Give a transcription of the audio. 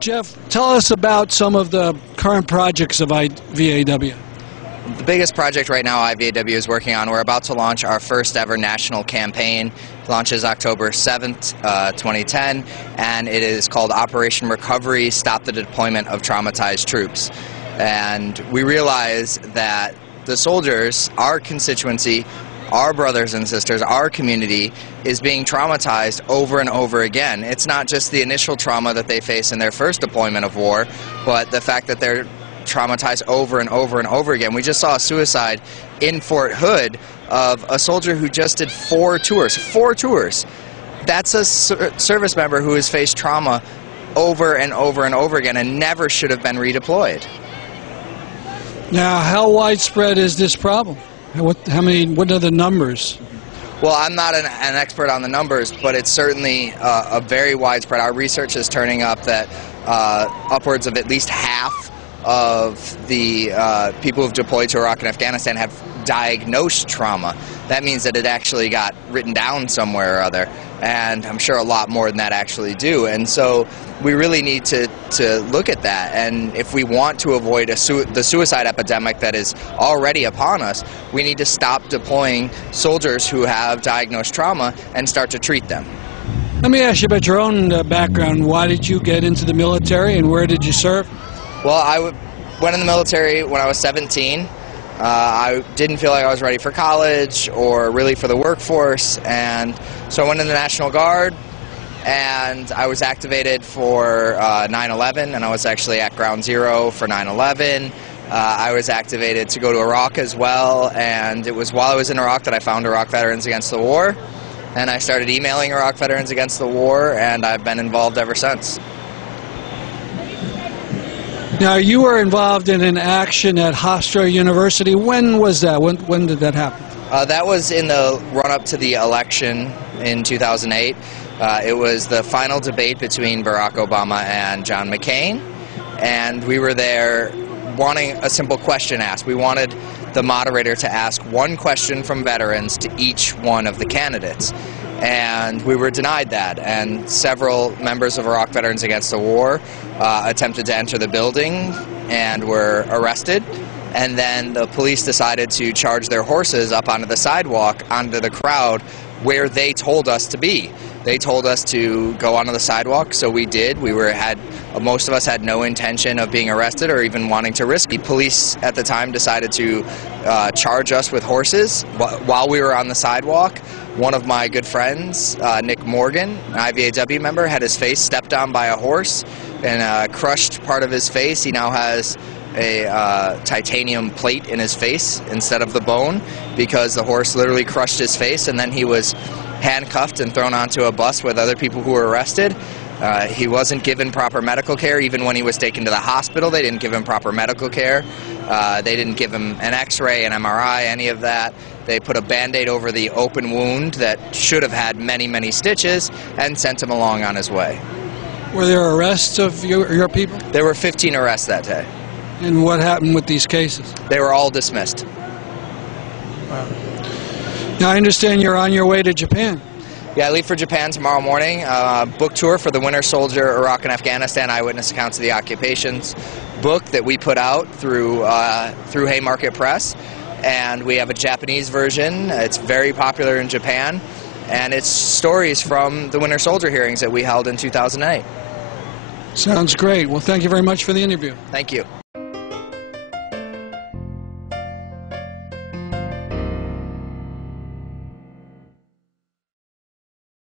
Jeff, tell us about some of the current projects of VAW. The biggest project right now IVAW is working on, we're about to launch our first ever national campaign. It launches October 7th, 2010, and it is called Operation Recovery, Stop the Deployment of Traumatized Troops. And we realize that the soldiers, our constituency, our brothers and sisters, our community is being traumatized over and over again. It's not just the initial trauma that they face in their first deployment of war, but the fact that they're traumatized over and over and over again. We just saw a suicide in Fort Hood of a soldier who just did 4 tours. 4 tours. That's a service member who has faced trauma over and over and over again and never should have been redeployed. Now, how widespread is this problem? What are the numbers? Well, I'm not an expert on the numbers, but it's certainly a very widespread. Our research is turning up that upwards of at least half of the people who've deployed to Iraq and Afghanistan have diagnosed trauma. That means that it actually got written down somewhere or other, and I'm sure a lot more than that actually do. And so we really need to look at that, and if we want to avoid the suicide epidemic that is already upon us, we need to stop deploying soldiers who have diagnosed trauma and start to treat them. Let me ask you about your own background. Why did you get into the military, and where did you serve? Well, I went in the military when I was 17. I didn't feel like I was ready for college or really for the workforce, and so I went in the National Guard, and I was activated for 9/11, and I was actually at Ground Zero for 9/11. I was activated to go to Iraq as well, and it was while I was in Iraq that I found Iraq Veterans Against the War, and I started emailing Iraq Veterans Against the War, and I've been involved ever since. Now, you were involved in an action at Hofstra University. When was that? When did that happen? That was in the run-up to the election in 2008. It was the final debate between Barack Obama and John McCain, and we were there wanting a simple question asked. We wanted the moderator to ask one question from veterans to each one of the candidates. And we were denied that, and several members of Iraq Veterans Against the War attempted to enter the building and were arrested, and then the police decided to charge their horses up onto the sidewalk, onto the crowd, where they told us to be. They told us to go onto the sidewalk, so we did. Most of us had no intention of being arrested or even wanting to risk it. The police at the time decided to charge us with horses while we were on the sidewalk. One of my good friends, Nick Morgan, an IVAW member, had his face stepped on by a horse and crushed part of his face. He now has a titanium plate in his face instead of the bone because the horse literally crushed his face, and then he was handcuffed and thrown onto a bus with other people who were arrested. He wasn't given proper medical care. Even when he was taken to the hospital, they didn't give him proper medical care. They didn't give him an x-ray, an MRI, any of that. They put a Band-Aid over the open wound that should have had many, many stitches and sent him along on his way. Were there arrests of your people? There were 15 arrests that day. And what happened with these cases? They were all dismissed. Wow. Now, I understand you're on your way to Japan. Yeah, I leave for Japan tomorrow morning. Book tour for the Winter Soldier, Iraq and Afghanistan, Eyewitness Accounts of the Occupations book that we put out through Haymarket Press. And we have a Japanese version. It's very popular in Japan. And it's stories from the Winter Soldier hearings that we held in 2008. Sounds great. Well, thank you very much for the interview. Thank you.